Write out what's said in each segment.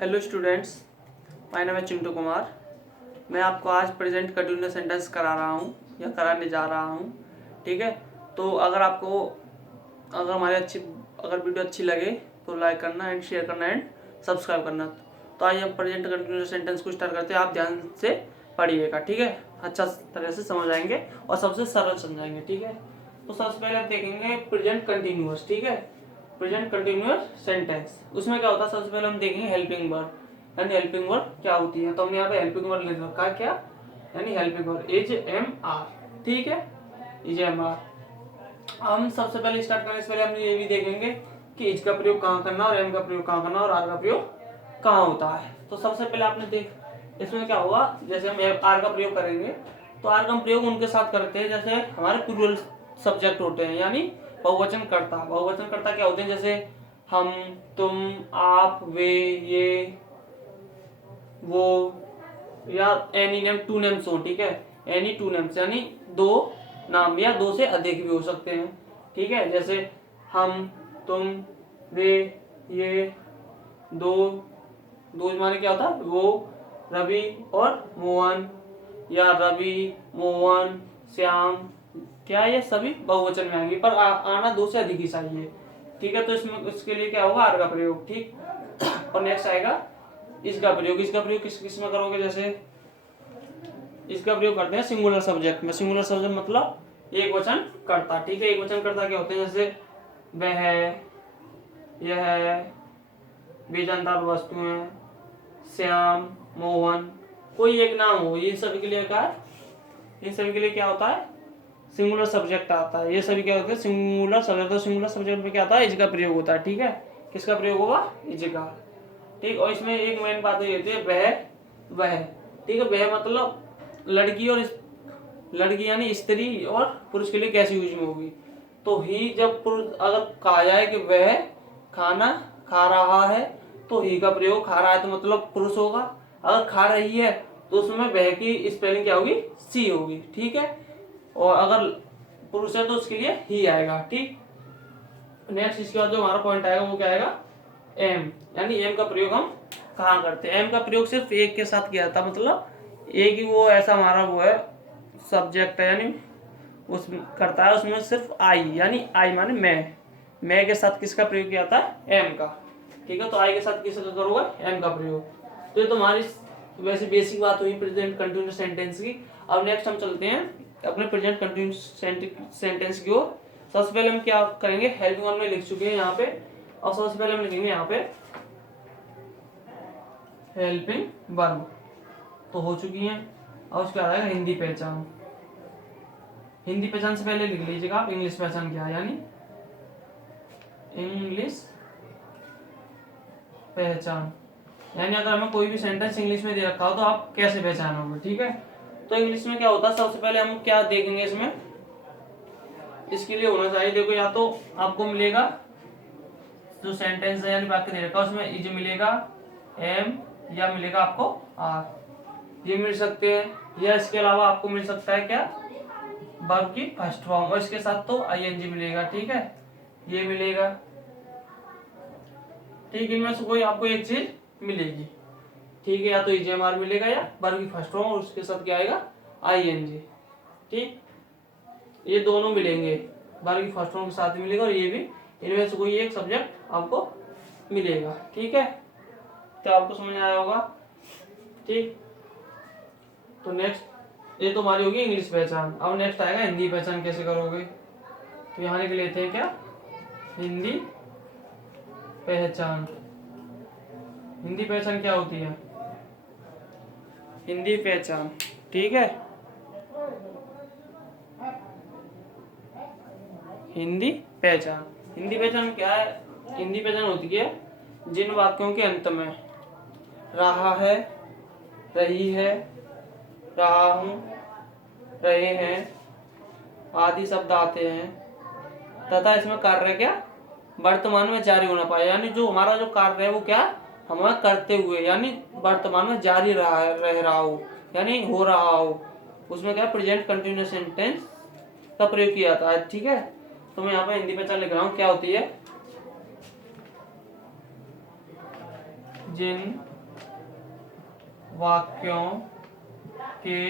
Hello students, my name है चिंटू कुमार। मैं आपको आज प्रेजेंट कंटिन्यूअस सेंटेंस करा रहा हूँ या कराने जा रहा हूँ। ठीक है, तो अगर अगर वीडियो अच्छी लगे तो लाइक करना एंड शेयर करना एंड सब्सक्राइब करना। तो आइए हम प्रेजेंट कंटिन्यूअस सेंटेंस को स्टार्ट करते हैं। आप ध्यान से पढ़िएगा, ठीक है, अच्छा तरह से समझ आएंगे और सबसे सरल समझाएंगे। ठीक है, तो सबसे पहले आप देखेंगे प्रेजेंट कंटिन्यूअस। ठीक है, प्रेजेंट कंटिन्यूअस सेंटेंस, उसमें क्या होता है, सबसे पहले हम देखेंगे हेल्पिंग वर्ब। यानी हेल्पिंग वर्ब क्या होती है, तो हमने यहाँ पे हेल्पिंग वर्ब लिख रखा है क्या, यानी helping verb is am are. ठीक है, इज एम आर। हम सबसे पहले स्टार्ट करने से पहले हम ये भी देखेंगे कि इज का प्रयोग कहाँ करना और एम का प्रयोग कहाँ करना और आर का प्रयोग कहाँ होता है। तो सबसे पहले आपने इसमें क्या होगा, जैसे हम आर का प्रयोग करेंगे तो आर का हम प्रयोग उनके साथ करते हैं जैसे हमारे प्लूरल सब्जेक्ट होते हैं, यानी बहुवचन कर्ता। बहुवचन कर्ता क्या होते हैं, जैसे हम, तुम, आप, वे, ये, वो, या एनी नेम, टू नेम्स हो। ठीक है, एनी टू नेम्स यानी दो नाम या दो से अधिक भी हो सकते हैं। ठीक है, जैसे हम, तुम, वे, ये, दो। दो माने क्या होता है, वो, रवि और मोहन, या रवि, मोहन, श्याम। क्या ये सभी बहुवचन में आएंगे, पर आना दो से अधिक ही चाहिए। ठीक है, तो इसमें इसके लिए क्या होगा, आर का प्रयोग। ठीक, और नेक्स्ट आएगा इसका प्रयोग। इसका प्रयोग किस किस में करोगे, जैसे इसका प्रयोग करते हैं सिंगुलर सब्जेक्ट में। सिंगुलर सब्जेक्ट मतलब एक वचन करता। ठीक है, एक वचन करता क्या होते हैं, जैसे वह, यह, बेजानदार वस्तुएं, श्याम, मोहन, कोई एक नाम हो, ये सभी के लिए क्या है, इन सभी के लिए क्या होता है, सिंगुलर सब्जेक्ट आता है। ये सभी क्या होते हैं, सिंगुलर सब्जेक्ट। तो सिंगुलर सब्जेक्ट में क्या आता है, इज का प्रयोग होता है। ठीक है, किसका प्रयोग होगा, इज का। ठीक, और इसमें एक मेन बात ये होती है वह। ठीक है, वह मतलब लड़की और लड़की यानी स्त्री और पुरुष के लिए कैसी यूज में होगी, तो ही जब पुरुष अगर कहा जाए कि वह खाना खा रहा है तो ही का प्रयोग, खा रहा है तो मतलब पुरुष होगा। अगर खा रही है तो उसमें वह की स्पेलिंग क्या होगी, सी होगी। ठीक है, और अगर पुरुष है तो उसके लिए ही आएगा। ठीक, नेक्स्ट इसके बाद जो हमारा पॉइंट आएगा वो क्या आएगा, एम। यानी एम का प्रयोग हम कहाँ करते हैं, एम का प्रयोग सिर्फ एक के साथ किया था, मतलब एक ही वो ऐसा हमारा वो है सब्जेक्ट है, यानी उस करता है, उसमें सिर्फ आई, यानी आई माने मैं के साथ किसका प्रयोग किया था, एम का। ठीक है, तो आई के साथ किसका करोगे, एम का प्रयोग। तो ये तुम्हारी वैसे बेसिक बात हुई प्रेजेंट कंटिन्यूअस सेंटेंस की। अब नेक्स्ट हम चलते हैं अपने प्रेजेंट कंटिन्यूअस सेंटेंस की ओर। सबसे पहले हम क्या करेंगे, हेल्पिंग वर्ब में लिख चुके हैं यहाँ पे, और सबसे पहले हम लिखेंगे यहाँ पे हेल्पिंग वर्ब तो हो चुकी है। और उसके बाद आएगा हिंदी पहचान। हिंदी पहचान से पहले लिख लीजिएगा आप इंग्लिश पहचान क्या है, यानी इंग्लिश पहचान। यानी अगर हमें कोई भी सेंटेंस इंग्लिश में दे रखा हो तो आप कैसे पहचानोगे। ठीक है, तो इंग्लिश में क्या होता है, सबसे पहले हम क्या देखेंगे इसमें, इसके लिए होना चाहिए, देखो या तो आपको मिलेगा जो सेंटेंस है यानी वाक्य दे रखा है उसमें इज मिलेगा, एम, या मिलेगा आपको आर, ये मिल सकते हैं। या इसके अलावा आपको मिल सकता है क्या, वर्ब की फर्स्ट फॉर्म और इसके साथ तो आईएनजी मिलेगा। ठीक है, ये मिलेगा। ठीक, इनमें से कोई आपको एक चीज मिलेगी। ठीक है, या तो इजेएमआर मिलेगा या वर्ब की फर्स्ट फॉर्म और उसके साथ क्या आएगा, आईएनजी। ठीक, ये दोनों मिलेंगे, वर्ब की फर्स्ट फॉर्म के साथ मिलेगा और ये भी, इनमें से कोई एक सब्जेक्ट आपको मिलेगा। ठीक है, तो आपको समझ आया होगा। ठीक, तो नेक्स्ट ये तो हमारी होगी इंग्लिश पहचान। अब नेक्स्ट आएगा हिंदी पहचान कैसे करोगे, तो यहाँ लिख लेते हैं क्या, हिंदी पहचान। हिंदी पहचान क्या होती है, हिंदी पहचान। ठीक है, हिंदी पहचान। हिंदी पहचान क्या है, हिंदी पहचान होती है जिन वाक्यों के अंत में रहा है, रही है, रहा हूं, रहे हैं आदि शब्द आते हैं तथा इसमें कार्य क्या वर्तमान में जारी होना पाए, यानी जो हमारा जो कार्य है वो क्या हमें करते हुए यानी वर्तमान में जारी रह रहा हो, यानी हो रहा हो, उसमें क्या प्रेजेंट कंटिन्यूअस सेंटेंस का प्रयोग किया जाता है। ठीक है, तो मैं यहाँ पे हिंदी पहचान लिख रहा हूँ, क्या होती है, जिन वाक्यों के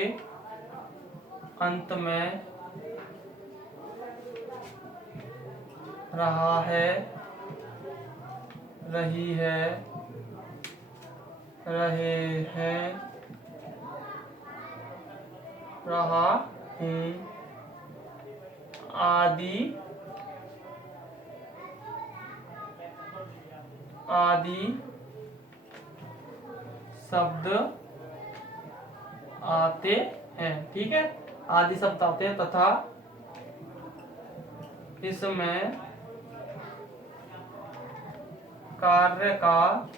अंत में रहा है, रही है, रहे हैं, रहा हूँ आदि शब्द आते हैं। ठीक है, आदि शब्द आते हैं तथा इसमें कार्य का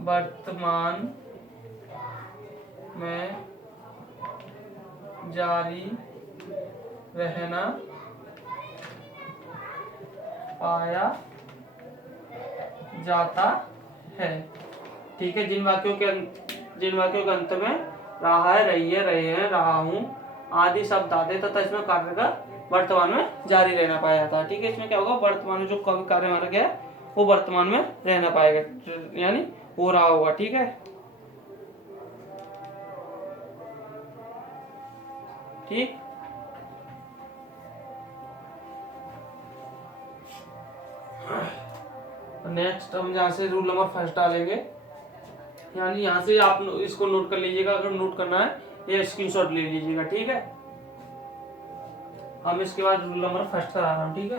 वर्तमान में जारी रहना पाया जाता है। ठीक है, जिन वाक्यों के अंत में रहा है, रही है, रहे हैं, रहा हूँ आदि शब्द आते तथा इसमें कार्य का वर्तमान में जारी रहना पाया जाता है। ठीक है, इसमें क्या होगा, वर्तमान में जो कार्य हमारा क्या है वो वर्तमान में रहना पाएगा, यानी हो रहा होगा। ठीक है, ठीक। नेक्स्ट हम यहाँ से रूल नंबर फर्स्ट डालेंगे, यानी यहाँ से आप इसको नोट कर लीजिएगा, अगर नोट करना है ये स्क्रीनशॉट ले लीजिएगा। ठीक है, हम इसके बाद रूल नंबर फर्स्ट करा रहा हूँ। ठीक है,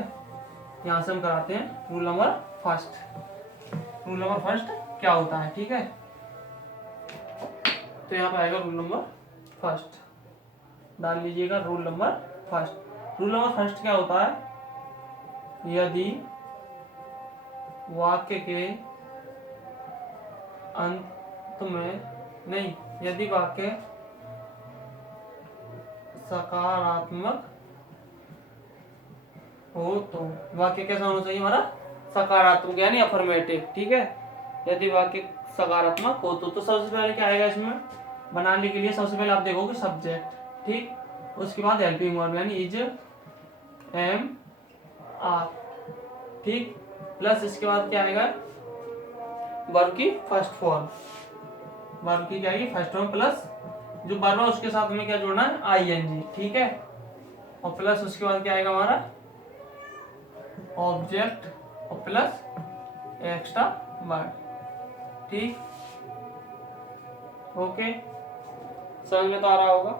यहाँ से हम कराते हैं rule number first. Rule number first क्या होता है? ठीक है, तो यहाँ पे आएगा रूल नंबर फर्स्ट, डाल लीजिएगा rule number first. Rule number first क्या होता है? यदि वाक्य के अंत में नहीं, यदि वाक्य सकारात्मक हो तो वाक्य कैसा होना चाहिए हमारा? सकारात्मक, यानी अफर्मेटिव। ठीक है, यदि वाक्य सकारात्मक हो तो सबसे पहले क्या आएगा इसमें बनाने के लिए? सबसे पहले आप देखोगे सब्जेक्ट, ठीक, उसके बाद हेल्पिंग वर्ब यानी इज, एम, आर, ठीक, प्लस इसके बाद क्या आएगा? वर्ब की फर्स्ट फॉर्म, वर्ब की क्या आएगी? फर्स्ट फॉर्म, प्लस जो वर्ब है उसके साथ में क्या जोड़ना है? आईएनजी। ठीक है, और प्लस उसके बाद क्या आएगा हमारा? ऑब्जेक्ट और प्लस एक्स्ट्रा वर्ड। ठीक, ओके, समझ में तो आ रहा होगा।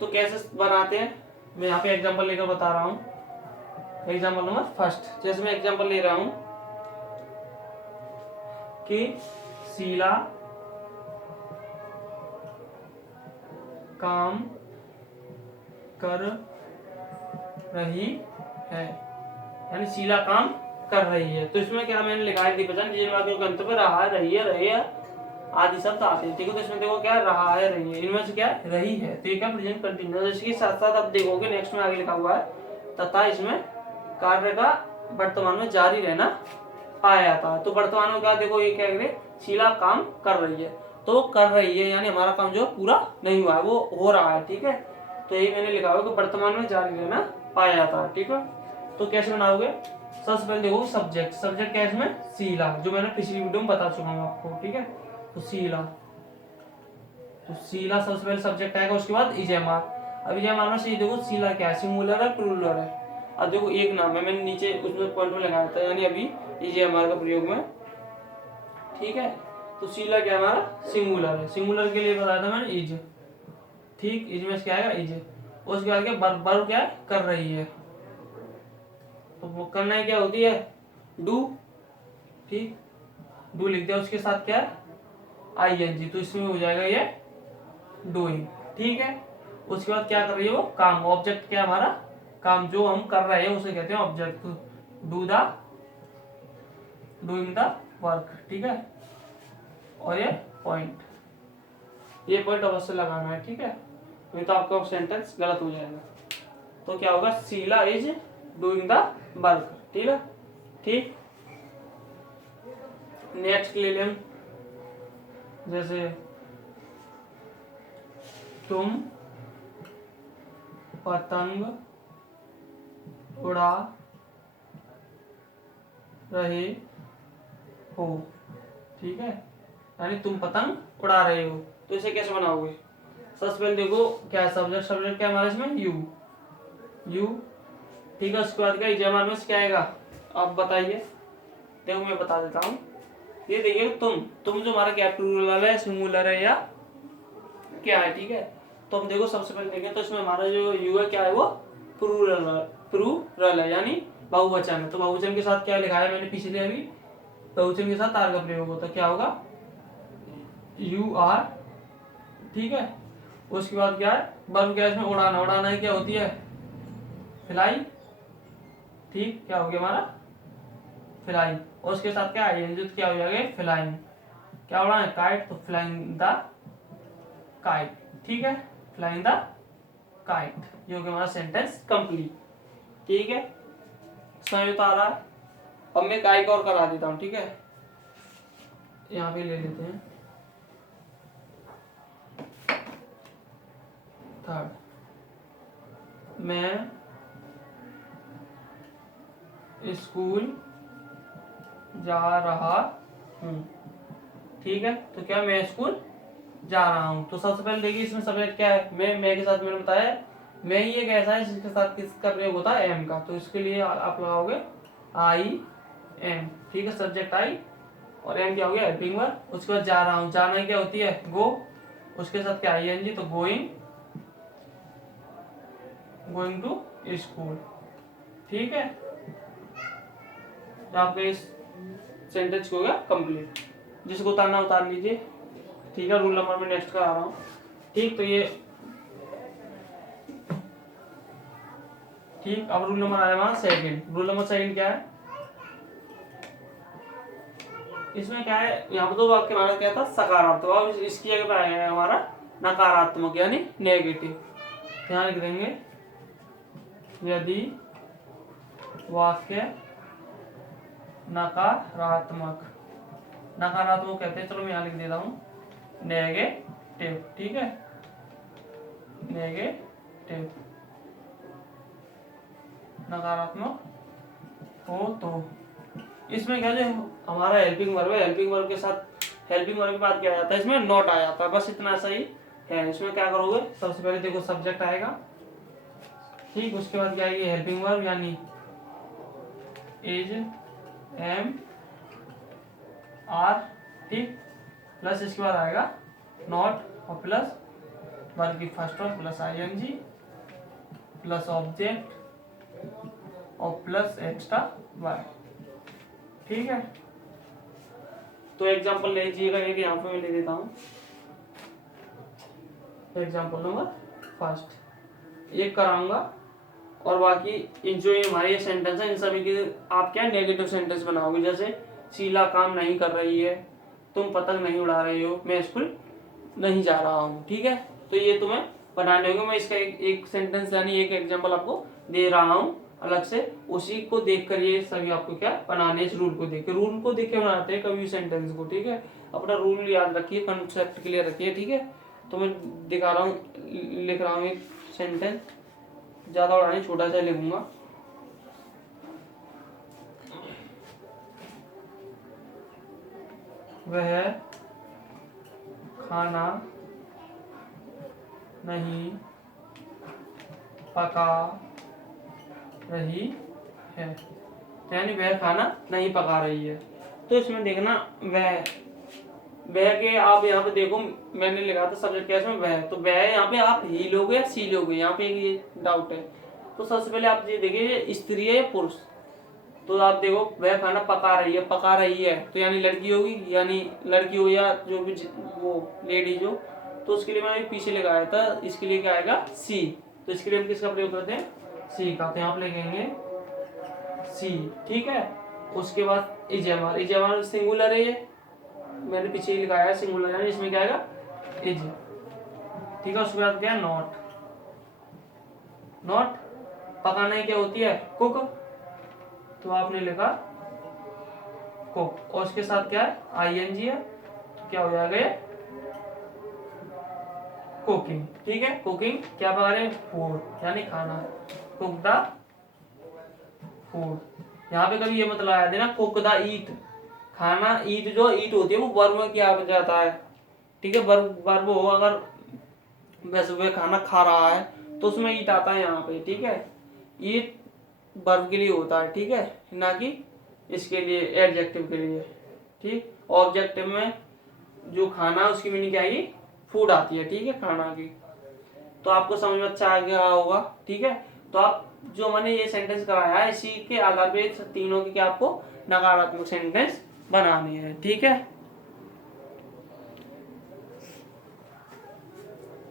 तो कैसे बनाते हैं मैं यहाँ पे एग्जांपल लेकर बता रहा हूँ। एग्जांपल नंबर फर्स्ट, जैसे मैं एग्जांपल ले रहा हूँ कि शीला काम कर रही है, यानी शीला काम कर रही है। तो इसमें क्या मैंने लिखा है? जिन वाक्यों के अंत पे रहा है, रही है, रहे है आदि शब्द आते हैं। ठीक है, तो इसमें देखो क्या रहा है, रही है, इनमें से क्या रही है, तो ये क्या प्रेजेंट कंटिन्यूअस। इसके साथ साथ आप देखोगे नेक्स्ट में आगे लिखा हुआ है तथा इसमें कार्य का वर्तमान में जारी रहना पाया जाता है। तो वर्तमान में क्या देखो, ये क्या करे? शीला काम कर रही है, तो कर रही है यानी हमारा काम जो पूरा नहीं हुआ है, वो हो रहा है। ठीक है, तो यही मैंने लिखा हुआ कि वर्तमान में जारी रहना पाया जाता है। ठीक है, तो कैसे बनाओगे? सबसे पहले देखो सब्जेक्ट, सब्जेक्ट क्या है इसमें? शीला, जो मैंने पिछली वीडियो में बता चुका हूँ आपको। ठीक है, तो शीला, तो शीला सबसे पहले सब्जेक्ट आएगा, उसके बाद इजेमार। अब इजेमार में से देखो शीला क्या है? सिंगुलर है, प्लूरल है। अब देखो एक नाम है, मैंने नीचे उसमें पॉइंट में लगाया था, यानी अभी इजेमार का प्रयोग में। ठीक है, तो शीला क्या है हमारा? सिंगुलर है, सिंगुलर के लिए बताया था मैंने इज। ठीक, इज में क्या आएगा? इज। उसके बाद क्या? वर्ब क्या है? कर रही है, तो वो करना है क्या होती है? डू। ठीक, डू लिख दिया, उसके साथ क्या है? आईएनजी, तो इसमें हो जाएगा ये डूइंग। ठीक है, उसके बाद क्या कर रही है वो? काम। ऑब्जेक्ट क्या हमारा? काम जो हम कर रहे हैं उसे कहते हैं object. Do the, doing the work. ठीक है, और ये पॉइंट अवश्य लगाना है। ठीक है, नहीं तो आपका सेंटेंस गलत हो जाएगा। तो क्या होगा? Sheela is doing the work. ठीक है, ठीक। नेक्स्ट ले लें, जैसे तुम पतंग उड़ा रहे हो, ठीक है, यानी तुम पतंग उड़ा रहे हो। तो इसे कैसे बनाओगे? सबसे पहले देखो क्या है सब्जेक्ट, सब्जेक्ट क्या हमारा इसमें यू, यू, ठीक है। उसके बाद क्या इजेमआर में क्या आएगा आप बताइए। देखो मैं बता देता हूँ, ये देखिए तुम जो हमारा क्या प्लूरल है, सिंगुलर है या क्या है, ठीक है। तो हम देखो सबसे पहले देखें तो इसमें हमारा जो यू है क्या है वो प्लूरल है, यानी बहुवचन है। तो बहुवचन के साथ क्या लिखा है मैंने पिछले अभी, बहुवचन के साथ आर का प्रयोग होता है, क्या होगा यू आर, ठीक है। उसके बाद क्या है वर्ब, क्या इसमें उड़ाना, उड़ाना क्या होती है फ्लाई, ठीक, क्या हो गया हमारा फ्लाई। और उसके साथ क्या है जो क्या हो जाएगा फ्लाइंग, क्या उड़ाना है काइट, तो फ्लाइंग द काइट, ठीक है, फ्लाइंग द काइट, ये हो गया हमारा सेंटेंस कंप्लीट, ठीक है। समझ तो आ रहा है। अब मैं काइट और करा देता हूँ, ठीक है, यहाँ पे ले लेते हैं थर्ड, मैं स्कूल जा रहा हूँ, ठीक है। तो क्या मैं स्कूल जा रहा हूँ। तो सबसे पहले देखिए इसमें सब्जेक्ट क्या है, मैं के साथ मैंने बताया मैं ही एक ऐसा है जिसके साथ किसका प्रयोग होता है एम का। तो इसके लिए आप लगाओगे आई एम, ठीक है, सब्जेक्ट आई और एम क्या हो गया हेल्पिंग वर्ब। उसके बाद जा रहा हूँ, जाना क्या होती है गो, उसके साथ क्या आई एन जी, तो गोइंग, गोइंग टू स्कूल, ठीक है। तो आपके इस सेंटेंस हो गया कंप्लीट। जिसको उतारना उतार लीजिए, ठीक है। रूल नंबर में नेक्स्ट करा रहा हूँ, ठीक। तो ये ठीक, अब रूल नंबर आया हमारा सेकंड। रूल नंबर सेकंड क्या है, इसमें क्या है यहाँ पर दो वाक्य हमारा क्या था सकारात्मक, अब इसकी जगह पर आया हमारा नकारात्मक यानी नेगेटिव। ध्यान रख देंगे यदि वाक्य नकारात्मक, नकारात्मक कहते हैं, चलो मैं यहाँ लिख देता हूँ नेगेटिव, ठीक है, नेगेटिव, नकारात्मक हो तो इसमें क्या जो हमारा हेल्पिंग वर्ब है, हेल्पिंग वर्ब के साथ हेल्पिंग वर्ब के बाद क्या आ जाता है इसमें नॉट आ जाता है, बस इतना सही है। इसमें क्या करोगे सबसे पहले देखो सब्जेक्ट आएगा, ठीक, उसके बाद क्या आएगी हेल्पिंग वर्ब यानी इज एम आर, ठीक, प्लस इसके बाद आएगा नॉट और प्लस वर्ब की first verb plus I N G plus object और प्लस एक्स्ट्रा वर्ब, ठीक है। तो एग्जांपल ले लीजिएगा, एक यहाँ पे मैं ले देता हूँ एग्जांपल नंबर फर्स्ट, एक कराऊंगा और बाकी जो हमारे ये सेंटेंस है इन सभी के आप क्या नेगेटिव सेंटेंस बनाओगे। जैसे शीला काम नहीं कर रही है, तुम पतंग नहीं उड़ा रहे हो, मैं स्कूल नहीं जा रहा हूँ, ठीक है। तो ये तुम्हें बनाने होंगे। मैं इसका एक सेंटेंस यानी एक एग्जांपल आपको दे रहा हूँ अलग से, उसी को देख कर ये सभी आपको क्या बनाने, इस रूल को देख के, रूल को देख के बनाते हैं कभी सेंटेंस को, ठीक है। अपना रूल याद रखिए, कंसेप्ट क्लियर रखिए, ठीक है। तो मैं दिखा रहा हूँ, लिख रहा हूँ एक सेंटेंस, ज्यादा बड़ा नहीं छोटा सा लिखूंगा। वह खाना नहीं पका रही है, यानी वह खाना नहीं पका रही है। तो इसमें देखना वह के आप यहाँ पे देखो मैंने लिखा था सब्जेक्ट क्या इसमें वह, तो वह यहाँ पे आप ही लोगे या सी लोगे, यहाँ पे ये डाउट है। तो सबसे पहले आप ये देखिए स्त्री है या पुरुष, तो आप देखो वह खाना पका रही है, पका रही है तो यानी लड़की होगी, यानी लड़की हो या जो भी वो लेडीज हो, तो उसके लिए मैंने पीछे लगाया था, इसके लिए क्या आएगा सी। तो इसके लिए हम किसका प्रयोग करते हैं सी का, तो यहाँ पे लिखेंगे सी, ठीक है। उसके बाद इजेमर, इजेमर सिंगुलर है, ये मैंने पीछे ही लिखाया है सिंगुलर, यानी इसमें क्या आएगा इज, ठीक है। उसके बाद क्या है नॉट, नॉट पकाना क्या होती है कुक, तो आपने लिखा कुक और उसके साथ क्या है आई एन जी है, तो क्या हो जाएगा ये कुकिंग, ठीक है। कुकिंग क्या पका रहे फूड यानी खाना, कुक द फूड। यहाँ पे कभी ये मत लगा देना कुक द ईट, खाना ईट, जो ईट होती है वो वर्ब में क्या बन जाता है, ठीक है। वर्ब हो, अगर वैसे वह खाना खा रहा है तो उसमें ईट आता है यहाँ पे, ठीक है। ईट वर्ब के लिए होता है, ठीक है, ना कि इसके लिए एडजेक्टिव के लिए, ठीक। ऑब्जेक्टिव में जो खाना है उसकी मीनिंग क्या है, फूड आती है, ठीक है, खाना की। तो आपको समझ में अच्छा आ गया होगा, ठीक है। तो आप जो मैंने ये सेंटेंस कराया है इसी के आधार पे तीनों की आपको नकारात्मक सेंटेंस बनाने हैं, ठीक है।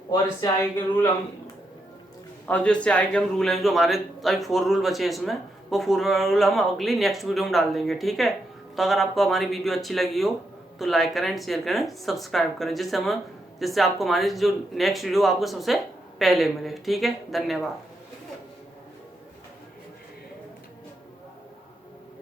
और इससे आगे के रूल हम, और जो इससे आगे के हम रूल हैं, जो हमारे अभी 4 रूल बचे हैं इसमें, वो 4 रूल हम अगली नेक्स्ट वीडियो में डाल देंगे, ठीक है। तो अगर आपको हमारी वीडियो अच्छी लगी हो तो लाइक करें, शेयर करें, सब्सक्राइब करें, जिससे आपको हमारी जो नेक्स्ट वीडियो आपको सबसे पहले मिले, ठीक है। धन्यवाद।